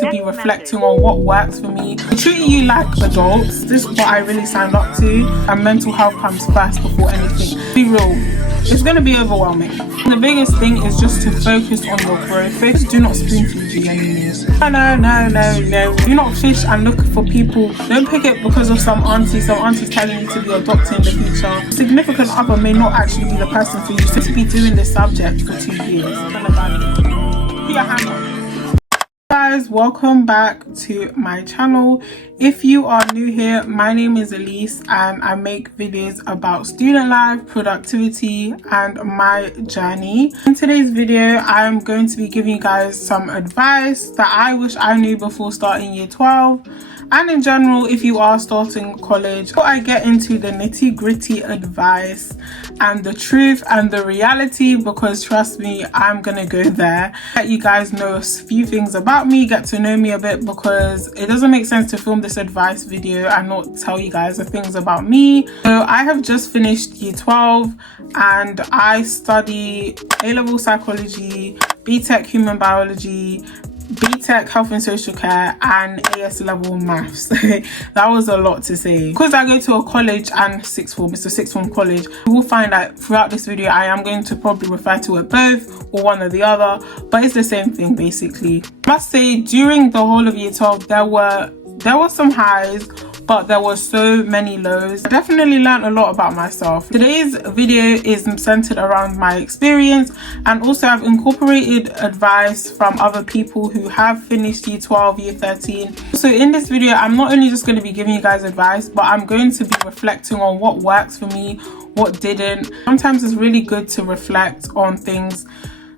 to be reflecting on what works for me, treating you like adults. This is what I really signed up to, and mental health comes first before anything. Be real, it's going to be overwhelming. The biggest thing is just to focus on your growth. Focus, do not spoon feed you anymore. No. Do not fish and look for people. Don't pick it because of some aunties telling you to be a doctor in the future. Significant other may not actually be the person for you. So to be doing this subject for 2 years. Put your hand up. Guys, welcome back to my channel. If you are new here, my name is Elise and I make videos about student life, productivity and my journey. In today's video, I'm going to be giving you guys some advice that I wish I knew before starting year 12, and in general if you are starting college. Before I get into the nitty-gritty advice and the truth and the reality, because trust me, I'm gonna go there, let you guys know a few things about me, get to know me a bit, because it doesn't make sense to film this advice video and not tell you guys the things about me. So I have just finished year 12 and I study A-level psychology, BTech human biology, BTech health and social care and AS level maths. That was a lot to say. Because I go to a college and sixth form, it's a sixth form college, you will find that throughout this video I am going to probably refer to it both or one or the other, but it's the same thing basically. I must say, during the whole of year 12 there were some highs, but there were so many lows. I definitely learned a lot about myself. Today's video is centered around my experience, and also I've incorporated advice from other people who have finished year 12, year 13. So in this video, I'm not only just going to be giving you guys advice, but I'm going to be reflecting on what works for me, what didn't. Sometimes it's really good to reflect on things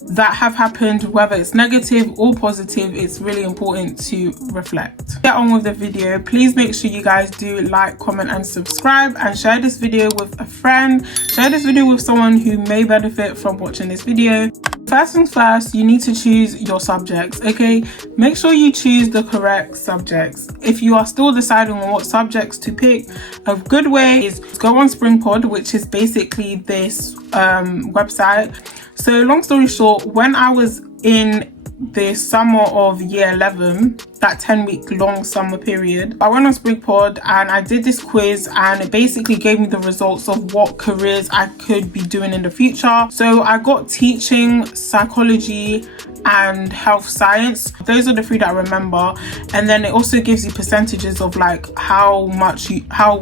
that have happened, whether it's negative or positive. It's really important to reflect. Get on with the video. Please make sure you guys do like, comment and subscribe, and share this video with a friend. Share this video with someone who may benefit from watching this video. First things first, you need to choose your subjects, okay? Make sure you choose the correct subjects. If you are still deciding on what subjects to pick, a good way is to go on SpringPod, which is basically this website. So long story short, when I was in the summer of year 11, that 10-week long summer period, I went on SpringPod and I did this quiz, and it basically gave me the results of what careers I could be doing in the future. So I got teaching, psychology and health science. Those are the three that I remember. And then it also gives you percentages of like how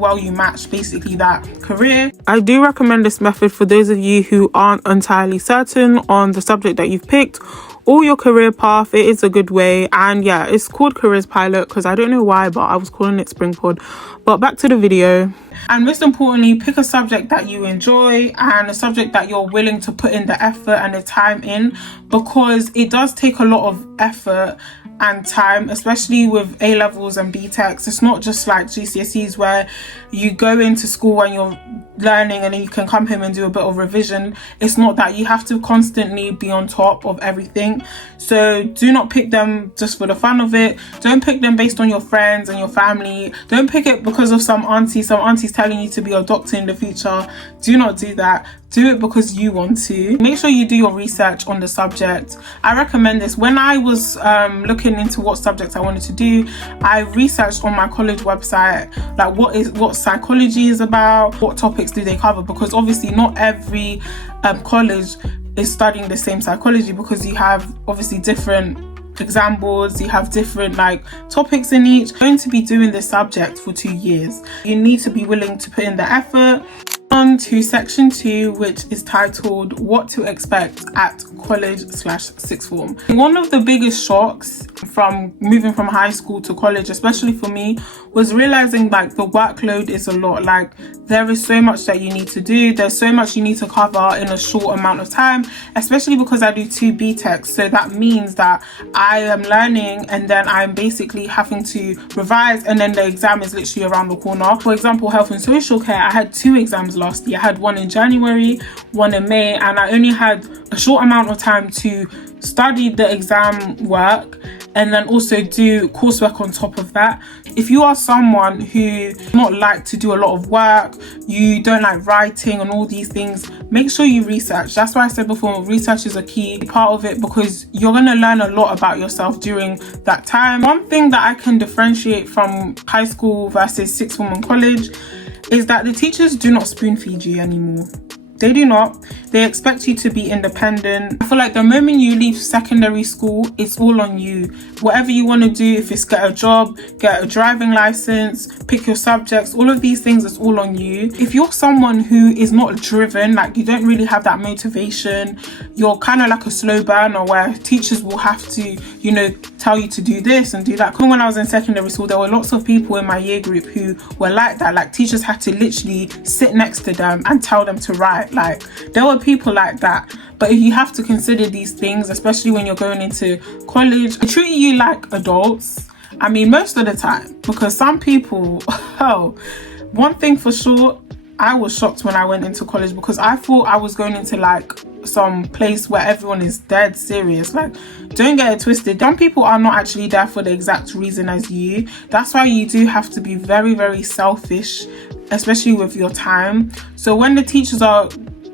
well you match basically that career. I do recommend this method for those of you who aren't entirely certain on the subject that you've picked or your career path. It is a good way. And yeah, it's called Careers Pilot because I don't know why, but I was calling it SpringPod. But back to the video. And most importantly, pick a subject that you enjoy and a subject that you're willing to put in the effort and the time in, because it does take a lot of effort and time, especially with A levels and BTECs. It's not just like GCSEs where you go into school when you're learning and then you can come home and do a bit of revision. It's not that. You have to constantly be on top of everything. So do not pick them just for the fun of it. Don't pick them based on your friends and your family. Don't pick it because of some aunties telling you to be a doctor in the future. Do not do that. Do it because you want to. Make sure you do your research on the subject. I recommend this. When I was looking into what subjects I wanted to do, I researched on my college website like what psychology is about, what topics do they cover, because obviously not every college is studying the same psychology, because you have obviously different exam boards, you have different like topics in each. You're going to be doing this subject for 2 years. You need to be willing to put in the effort. On to section 2, which is titled What to Expect at College/Sixth Form. One of the biggest shocks from moving from high school to college, especially for me, was realizing like the workload is a lot. Like there is so much that you need to do, there's so much you need to cover in a short amount of time, especially because I do 2 BTECs. So that means that I am learning and then I'm basically having to revise, and then the exam is literally around the corner. For example, health and social care, I had 2 exams last year. I had one in January, one in May, and I only had a short amount of time to study the exam work and then also do coursework on top of that. If you are someone who not like to do a lot of work, you don't like writing and all these things, make sure you research. That's why I said before, research is a key part of it, because you're going to learn a lot about yourself during that time. One thing that I can differentiate from high school versus sixth form and college is that the teachers do not spoon feed you anymore. They do not. They expect you to be independent. I feel like the moment you leave secondary school, it's all on you. Whatever you want to do, if it's get a job, get a driving license, pick your subjects, all of these things, it's all on you. If you're someone who is not driven, like you don't really have that motivation, you're kind of like a slow burner where teachers will have to, you know, tell you to do this and do that. When I was in secondary school, there were lots of people in my year group who were like that. Like teachers had to literally sit next to them and tell them to write. Like there were people like that. But you have to consider these things, especially when you're going into college. They treat you like adults. I mean, most of the time, because some people, oh, one thing for sure, I was shocked when I went into college because I thought I was going into like some place where everyone is dead serious. Like, don't get it twisted. Some people are not actually there for the exact reason as you. That's why you do have to be very, very selfish, especially with your time. So when the teachers are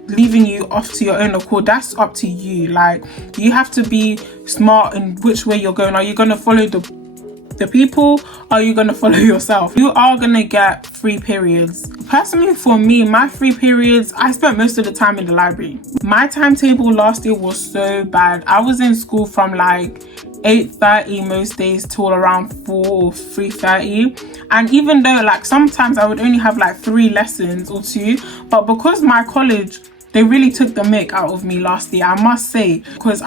leaving you off to your own accord, that's up to you. Like, you have to be smart in which way you're going. Are you going to follow the people, or are you going to follow yourself? You are going to get free periods. Personally, for me, my free periods, I spent most of the time in the library. My timetable last year was so bad. I was in school from like 8:30 most days till around 4 or 3:30, and even though like sometimes I would only have like 3 lessons or 2, but because my college, they really took the mick out of me last year, I must say, because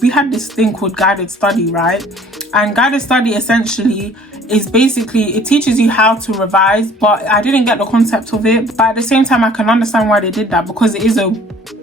we had this thing called guided study, right? And guided study essentially is basically, it teaches you how to revise, but I didn't get the concept of it. But at the same time, I can understand why they did that, because it is a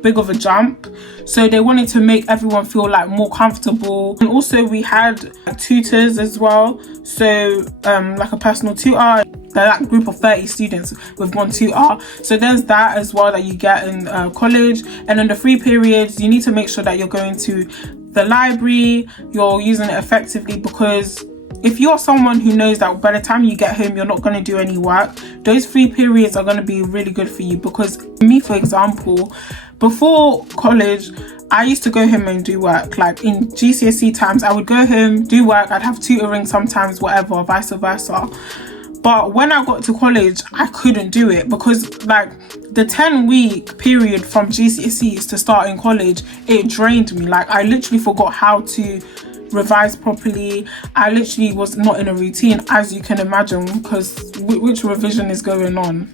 big of a jump. So they wanted to make everyone feel like more comfortable. And also we had tutors as well. So like a personal tutor, that group of 30 students with one tutor. So there's that as well that you get in college. And then the free periods, you need to make sure that you're going to the library, you're using it effectively, because if you're someone who knows that by the time you get home you're not going to do any work, those free periods are going to be really good for you. Because me, for example, before college, I used to go home and do work. Like in GCSE times, I would go home, do work, I'd have tutoring sometimes, whatever, vice versa. But when I got to college, I couldn't do it, because like the 10-week period from GCSEs to start in college, it drained me. Like I literally forgot how to revise properly. I literally was not in a routine, as you can imagine, because which revision is going on.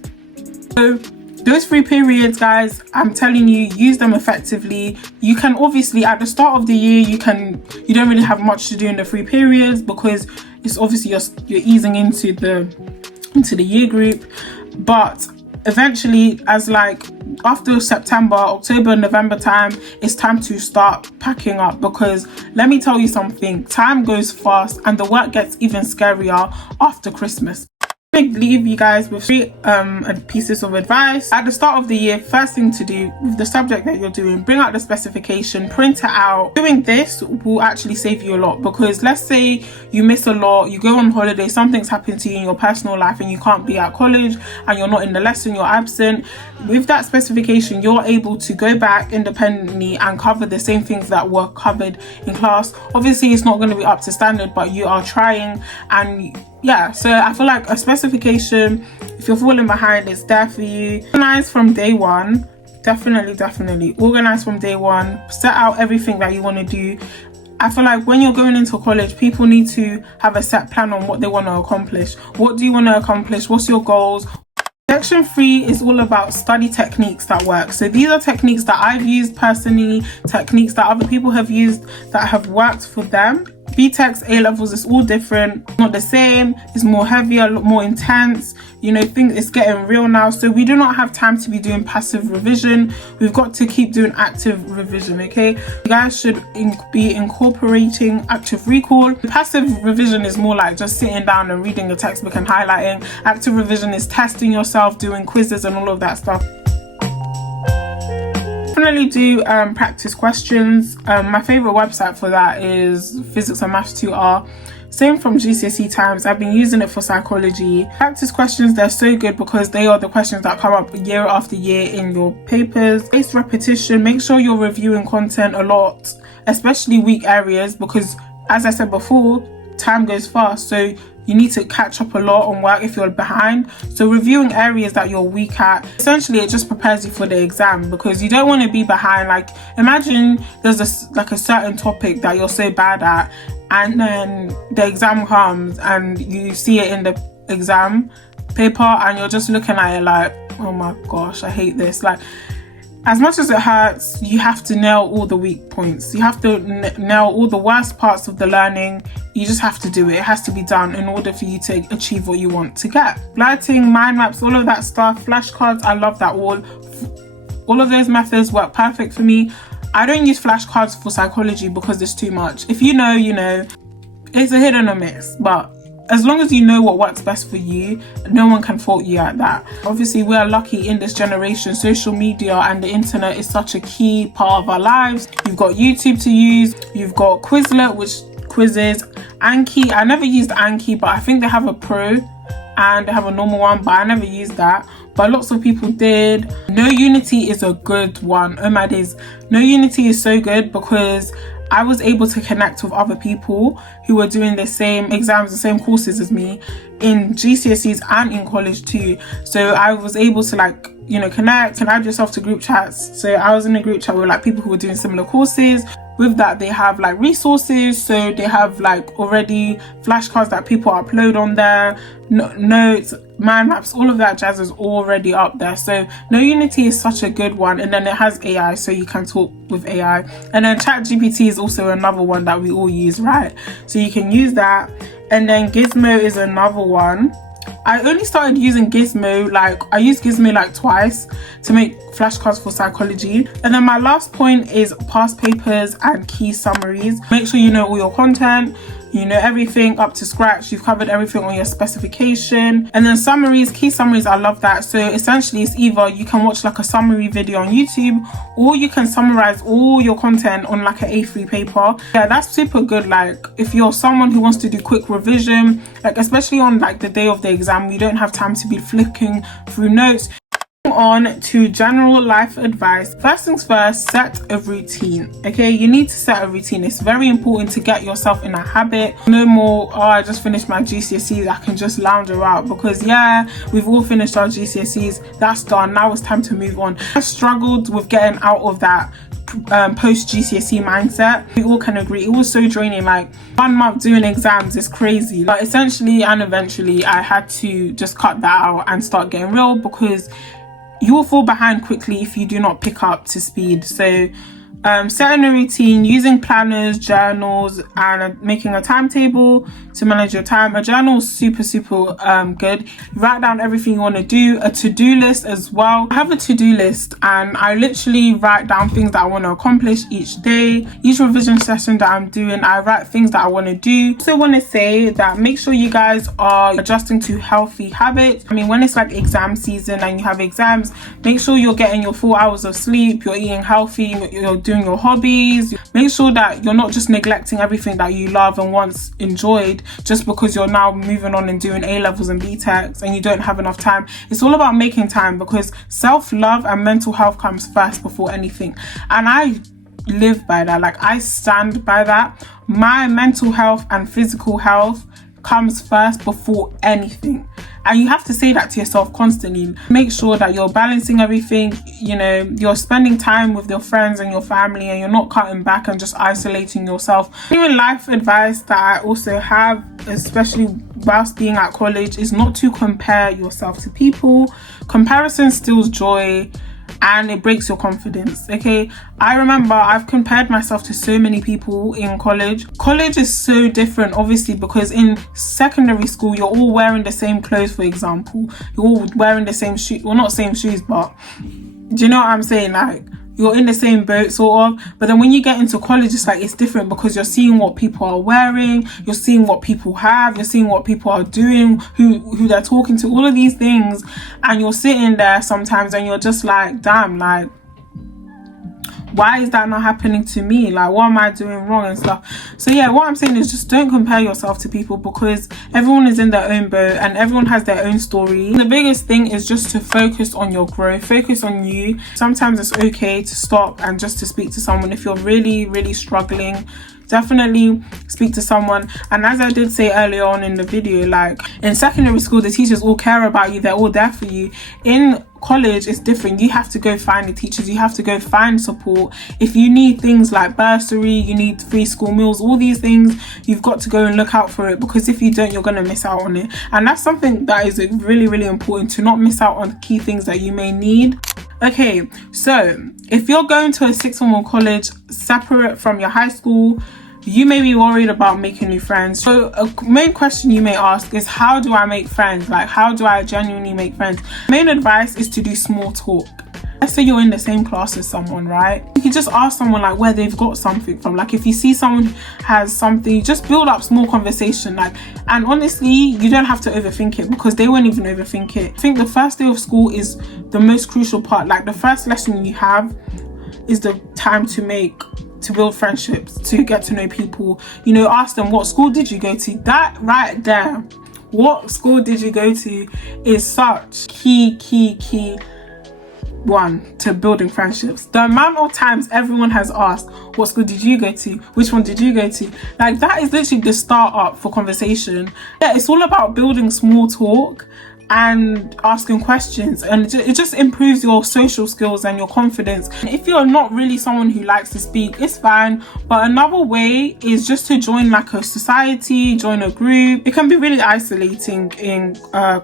So those free periods, guys, I'm telling you, use them effectively. You can obviously at the start of the year, you don't really have much to do in the free periods, because it's obviously you're easing into the year group. But eventually, as like after September, October, November time, it's time to start packing up, because let me tell you something, time goes fast and the work gets even scarier after Christmas. I'm gonna leave you guys with 3 pieces of advice. At the start of the year, first thing to do with the subject that you're doing, bring out the specification, print it out. Doing this will actually save you a lot, because let's say you miss a lot, you go on holiday, something's happened to you in your personal life and you can't be at college and you're not in the lesson, you're absent. With that specification, you're able to go back independently and cover the same things that were covered in class. Obviously, it's not going to be up to standard, but you are trying. And yeah, so I feel like a specification, if you're falling behind, it's there for you. Organize from day one. Definitely organize from day one. Set out everything that you want to do. I feel like when you're going into college, people need to have a set plan on what they want to accomplish. What do you want to accomplish? What's your goals? Section 3 is all about study techniques that work. So these are techniques that I've used personally, techniques that other people have used that have worked for them. BTEC's A-levels is all different, not the same. It's more heavier, a lot more intense. You know, it's getting real now. So we do not have time to be doing passive revision. We've got to keep doing active revision, okay? You guys should be incorporating active recall. Passive revision is more like just sitting down and reading the textbook and highlighting. Active revision is testing yourself, doing quizzes and all of that stuff. Definitely do practice questions. My favorite website for that is Physics and Maths 2R. Same from GCSE times. I've been using it for psychology. Practice questions, they're so good because they are the questions that come up year after year in your papers. Spaced repetition, make sure you're reviewing content a lot, especially weak areas, because as I said before, time goes fast, so you need to catch up a lot on work if you're behind. So reviewing areas that you're weak at, essentially it just prepares you for the exam, because you don't want to be behind. Like, imagine there's a certain topic that you're so bad at, and then the exam comes and you see it in the exam paper and you're just looking at it like, oh my gosh, I hate this. Like, as much as it hurts, you have to nail all the weak points. You have to nail all the worst parts of the learning. You just have to do it. It has to be done in order for you to achieve what you want to get. Lighting, mind maps, all of that stuff, flashcards, I love that all of those methods work perfect for me. I don't use flashcards for psychology because it's too much. If you know, you know. It's a hit and a miss, but as long as you know what works best for you, no one can fault you at that. Obviously, we are lucky in this generation. Social media and the internet is such a key part of our lives. You've got YouTube to use, you've got Quizlet, which quizzes, Anki. I never used Anki, but I think they have a pro and they have a normal one, but I never used that. But lots of people did. No Unity is a good one. Oh my days. No Unity is so good because I was able to connect with other people who were doing the same exams, the same courses as me in GCSEs and in college too. So I was able to, like, you know, connect and add yourself to group chats. So I was in a group chat with like people who were doing similar courses. With that, they have like resources, so they have like already flashcards that people upload on there, notes, mind maps, all of that jazz is already up there. So No Unity is such a good one, and then it has AI, so you can talk with AI. And then ChatGPT is also another one that we all use, right? So you can use that. And then Gizmo is another one. I only started using Gizmo, like I used Gizmo like twice to make flashcards for psychology. And then my last point is past papers and key summaries. Make sure you know all your content, you know everything up to scratch, you've covered everything on your specification. And then summaries, key summaries, I love that. So essentially it's either you can watch like a summary video on YouTube, or you can summarize all your content on like an A3 paper. Yeah, that's super good. Like if you're someone who wants to do quick revision, like especially on like the day of the exam, you don't have time to be flicking through notes. On to general life advice. First things first, set a routine. Okay, you need to set a routine. It's very important to get yourself in a habit. No more, oh, I just finished my GCSEs, I can just lounge around, because yeah, we've all finished our GCSEs, that's done, now it's time to move on. I struggled with getting out of that post GCSE mindset. We all can agree it was so draining. Like 1 month doing exams is crazy. But essentially and eventually I had to just cut that out and start getting real, because you will fall behind quickly if you do not pick up to speed. So setting a routine, using planners, journals, and making a timetable to manage your time. A journal is super good. Write down everything you want to do. A to-do list as well. I have a to-do list and I literally write down things that I want to accomplish each day. Each revision session that I'm doing, I write things that I want to do. Also want to say that make sure you guys are adjusting to healthy habits. I mean, when it's like exam season and you have exams, make sure you're getting your 4 hours of sleep, you're eating healthy, you're doing your hobbies. Make sure that you're not just neglecting everything that you love and once enjoyed just because you're now moving on and doing A-levels and B-Techs and you don't have enough time. It's all about making time, because self-love and mental health comes first before anything. And I live by that. Like, I stand by that. My mental health and physical health comes first before anything. And you have to say that to yourself constantly. Make sure that you're balancing everything, you know, you're spending time with your friends and your family, and you're not cutting back and just isolating yourself. Even life advice that I also have, especially whilst being at college, is not to compare yourself to people. Comparison steals joy and it breaks your confidence. Okay, I remember I've compared myself to so many people in college. College is so different, obviously, because in secondary school you're all wearing the same clothes. For example, you're all wearing the same shoes, well, not same shoes, but do you know what I'm saying? Like, you're in the same boat sort of. But then when you get into college, it's like it's different, because you're seeing what people are wearing, you're seeing what people have, you're seeing what people are doing, who they're talking to, all of these things. And you're sitting there sometimes and you're just like, damn, like, why is that not happening to me? Like, what am I doing wrong and stuff? So yeah, what I'm saying is just don't compare yourself to people, because everyone is in their own boat and everyone has their own story. The biggest thing is just to focus on your growth, focus on you. Sometimes it's okay to stop and just to speak to someone if you're really struggling. Definitely speak to someone. And as I did say earlier on in the video, like in secondary school, the teachers all care about you, they're all there for you. In college, it's different. You have to go find the teachers, you have to go find support. If you need things like bursary, you need free school meals, all these things, you've got to go and look out for it, because if you don't, you're going to miss out on it. And that's something that is really important, to not miss out on key things that you may need. Okay, so if you're going to a sixth form or college separate from your high school, you may be worried about making new friends. So a main question you may ask is, how do I make friends? Like, how do I genuinely make friends? Main advice is to do small talk. Let's say you're in the same class as someone, right? You can just ask someone like where they've got something from. Like if you see someone has something, just build up small conversation. Like, and honestly, you don't have to overthink it, because they won't even overthink it. I think the first day of school is the most crucial part. Like the first lesson you have is the time to build friendships, to get to know people. You know, ask them, what school did you go to? That right there, what school did you go to, is such key one to building friendships. The amount of times everyone has asked, what school did you go to? Which one did you go to? Like, that is literally the start up for conversation. Yeah, it's all about building small talk and asking questions, and it just improves your social skills and your confidence. If you're not really someone who likes to speak, it's fine, but another way is just to join like a society, join a group. It can be really isolating in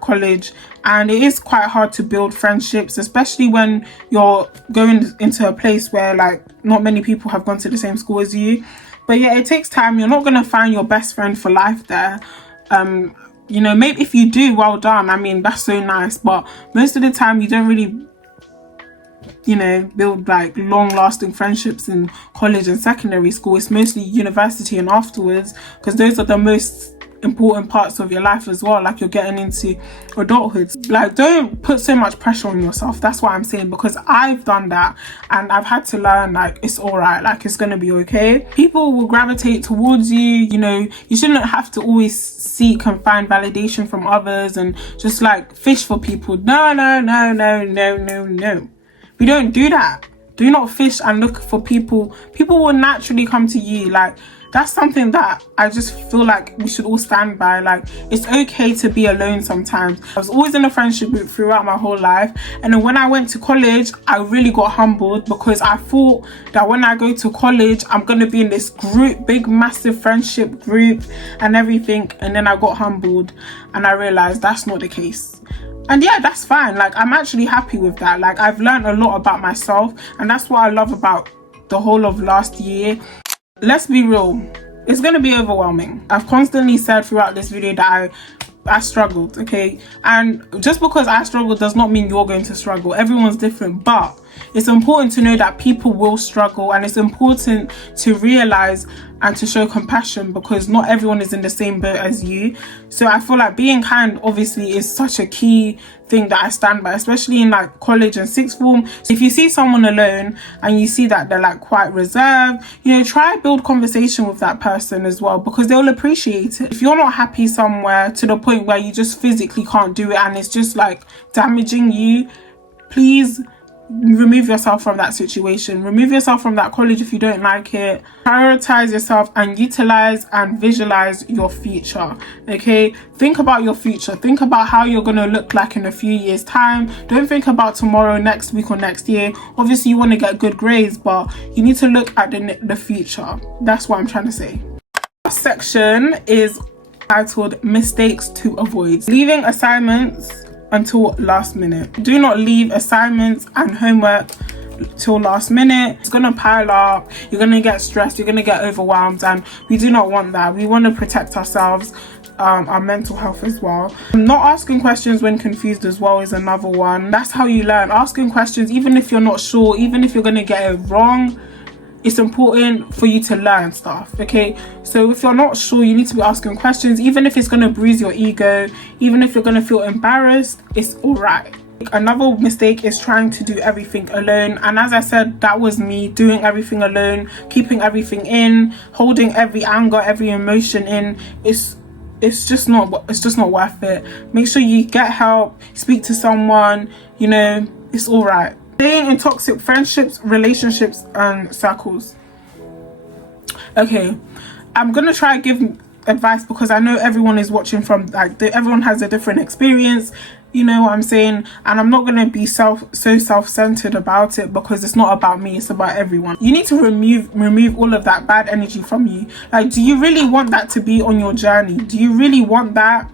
college, and it is quite hard to build friendships, especially when you're going into a place where like not many people have gone to the same school as you. But yeah, it takes time. You're not going to find your best friend for life there. You know, maybe if you do, well done. I mean, that's so nice. But most of the time, you don't really, you know, build like long-lasting friendships in college and secondary school. It's mostly university and afterwards, because those are the most important parts of your life as well. Like, you're getting into adulthood. Like, don't put so much pressure on yourself. That's what I'm saying, because I've done that and I've had to learn, like, it's all right, like it's gonna be okay. People will gravitate towards you. You know, you shouldn't have to always seek and find validation from others and just like fish for people. No, we don't do that. Do not fish and look for people. People will naturally come to you. Like, that's something that I just feel like we should all stand by. Like, it's okay to be alone sometimes. I was always in a friendship group throughout my whole life, and then when I went to college, I really got humbled, because I thought that when I go to college, I'm gonna be in this group, big massive friendship group and everything, and then I got humbled and I realized that's not the case. And yeah, that's fine. Like, I'm actually happy with that. Like, I've learned a lot about myself, and that's what I love about the whole of last year. Let's be real, it's going to be overwhelming. I've constantly said throughout this video that I struggled, okay? And just because I struggled does not mean you're going to struggle. Everyone's different, but it's important to know that people will struggle, and it's important to realize and to show compassion, because not everyone is in the same boat as you. So I feel like being kind obviously is such a key thing that I stand by, especially in like college and sixth form. So if you see someone alone and you see that they're like quite reserved, you know, try build conversation with that person as well, because they'll appreciate it. If you're not happy somewhere to the point where you just physically can't do it and it's just like damaging you, please remove yourself from that situation. Remove yourself from that college if you don't like it. Prioritize yourself and utilize and visualize your future. Okay, think about your future. Think about how you're going to look like in a few years time. Don't think about tomorrow, next week or next year. Obviously you want to get good grades, but you need to look at the future. That's what I'm trying to say. This section is titled mistakes to avoid. Leaving assignments until last minute. Do not leave assignments and homework till last minute. It's gonna pile up, you're gonna get stressed, you're gonna get overwhelmed, and we do not want that. We want to protect ourselves, our mental health as well. Not asking questions when confused as well is another one. That's how you learn. Asking questions, even if you're not sure, even if you're gonna get it wrong, it's important for you to learn stuff, okay? So if you're not sure, you need to be asking questions, even if it's going to bruise your ego, even if you're going to feel embarrassed, it's all right. Another mistake is trying to do everything alone, and as I said, that was me doing everything alone, keeping everything in, holding every anger, every emotion in. It's just not worth it. Make sure you get help, speak to someone, you know, it's all right. Staying in toxic friendships, relationships and circles. Okay, I'm gonna try to give advice because I know everyone is watching from like everyone has a different experience, you know what I'm saying, and I'm not gonna be so self-centered about it because it's not about me, it's about everyone. You need to remove all of that bad energy from you. Like, do you really want that to be on your journey? Do you really want that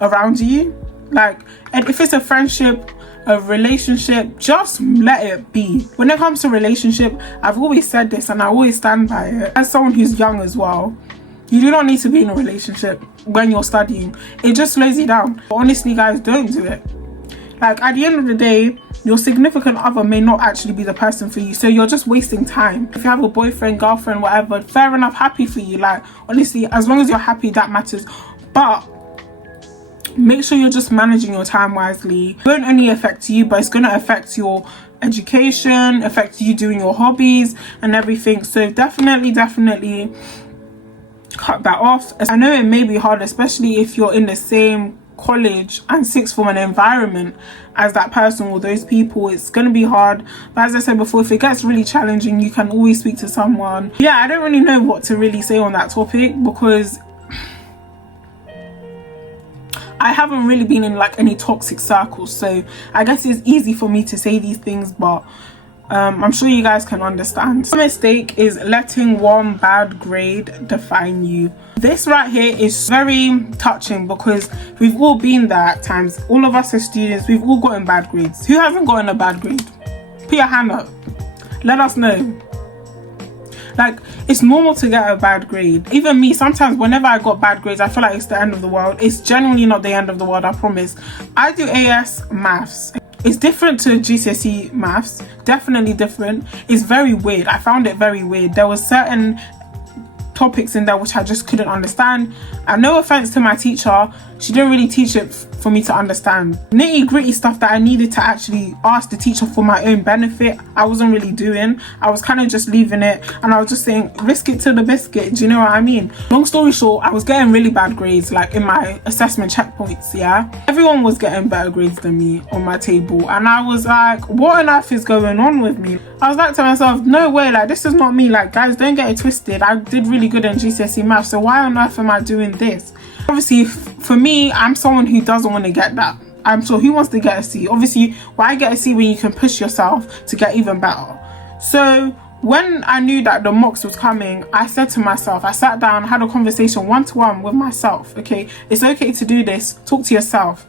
around you? Like, and if it's a friendship, a relationship, just let it be. When it comes to relationship, I've always said this and I always stand by it. As someone who's young as well, you do not need to be in a relationship when you're studying. It just slows you down. But honestly, guys, don't do it. Like, at the end of the day, your significant other may not actually be the person for you, so you're just wasting time. If you have a boyfriend, girlfriend, whatever, fair enough, happy for you. Like, honestly, as long as you're happy, that matters. But make sure you're just managing your time wisely. It won't only affect you, but it's going to affect your education, affect you doing your hobbies and everything. So definitely cut that off. I know it may be hard, especially if you're in the same college and sixth form an environment as that person or those people. It's going to be hard, but as I said before, if it gets really challenging, you can always speak to someone. Yeah, I don't really know what to really say on that topic because I haven't really been in like any toxic circles, so I guess it's easy for me to say these things, but I'm sure you guys can understand. The mistake is letting one bad grade define you. This right here is very touching because we've all been there at times. All of us as students, we've all gotten bad grades. Who hasn't gotten a bad grade? Put your hand up. Let us know. Like, it's normal to get a bad grade. Even me, sometimes whenever I got bad grades, I feel like it's the end of the world. It's genuinely not the end of the world, I promise. I do AS maths. It's different to GCSE maths, definitely different. It's very weird. I found it very weird. There was certain topics in there which I just couldn't understand, and no offense to my teacher, she didn't really teach it for me to understand. Nitty gritty stuff that I needed to actually ask the teacher for my own benefit, I wasn't really doing. I was kind of just leaving it, and I was just saying risk it to the biscuit. Do you know what I mean? Long story short, I was getting really bad grades, like in my assessment checkpoints. Yeah, everyone was getting better grades than me on my table, and I was like, what on earth is going on with me? I was like to myself, no way, like this is not me. Like, guys, don't get it twisted. I did really good in GCSE maths, so why on earth am I doing this? Obviously, for me, I'm someone who doesn't want to get that. I'm sure who wants to get a C? Obviously, why get a C when you can push yourself to get even better? So when I knew that the mocks was coming, I said to myself, I sat down, had a conversation one-to-one with myself. Okay, it's okay to do this. Talk to yourself.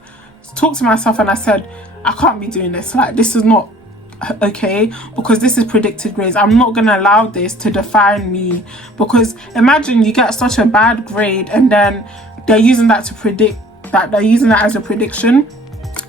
Talk to myself, and I said, I can't be doing this. Like, this is not okay, because this is predicted grades. I'm not gonna allow this to define me, because imagine you get such a bad grade and then they're using that to predict that, they're using that as a prediction.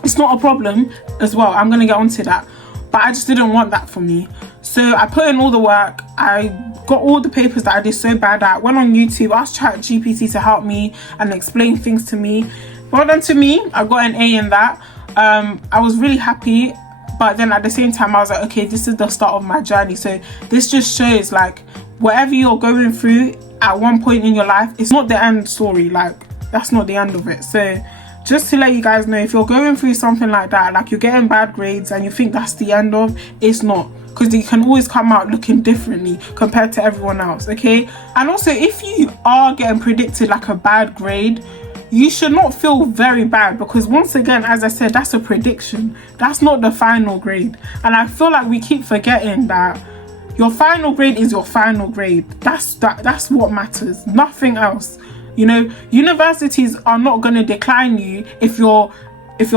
It's not a problem as well, I'm gonna get onto that, but I just didn't want that for me. So I put in all the work, I got all the papers that I did so bad at, went on YouTube, asked ChatGPT to help me and explain things to me. Well done to me, I got an A in that. I was really happy, but then at the same time I was like, okay, this is the start of my journey. So this just shows, like, whatever you're going through at one point in your life, it's not the end story. Like, that's not the end of it. So just to let you guys know, if you're going through something like that, like you're getting bad grades and you think that's the end of, it's not, because you can always come out looking differently compared to everyone else. Okay, and also if you are getting predicted like a bad grade, you should not feel very bad, because once again, as I said, that's a prediction. That's not the final grade. And I feel like we keep forgetting that your final grade is your final grade. That's what matters, nothing else. You know, universities are not going to decline you if your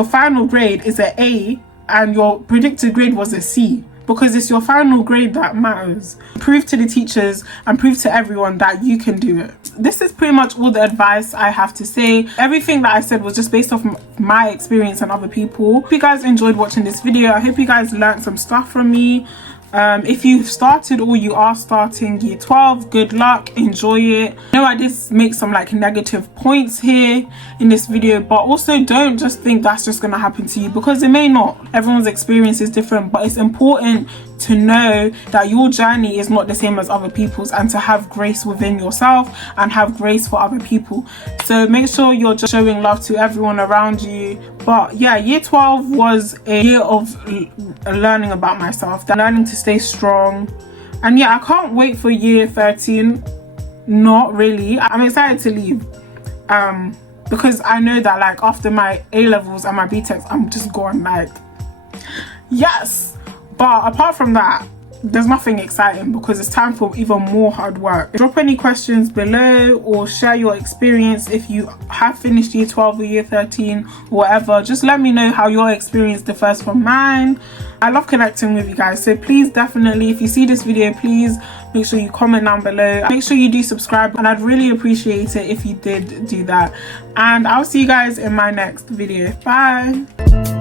final grade is an A and your predicted grade was a C, because it's your final grade that matters. Prove to the teachers and prove to everyone that you can do it. This is pretty much all the advice I have to say. Everything that I said was just based off my experience and other people. Hope you guys enjoyed watching this video. I hope you guys learned some stuff from me. If you've started or you are starting year 12, good luck, enjoy it. I know I did make some like negative points here in this video, but also don't just think that's just gonna happen to you, because it may not. Everyone's experience is different, but it's important to know that your journey is not the same as other people's, and to have grace within yourself and have grace for other people. So make sure you're just showing love to everyone around you. But yeah, year 12 was a year of learning about myself, learning to stay strong. And yeah, I can't wait for year 13. Not really. I'm excited to leave, because I know that like after my A-levels and my BTECs, I'm just gone, like yes. But apart from that, there's nothing exciting, because it's time for even more hard work. Drop any questions below or share your experience if you have finished year 12 or year 13 or whatever. Just let me know how your experience differs from mine. I love connecting with you guys, so please definitely, if you see this video, please make sure you comment down below. Make sure you do subscribe, and I'd really appreciate it if you did do that. And I'll see you guys in my next video. Bye.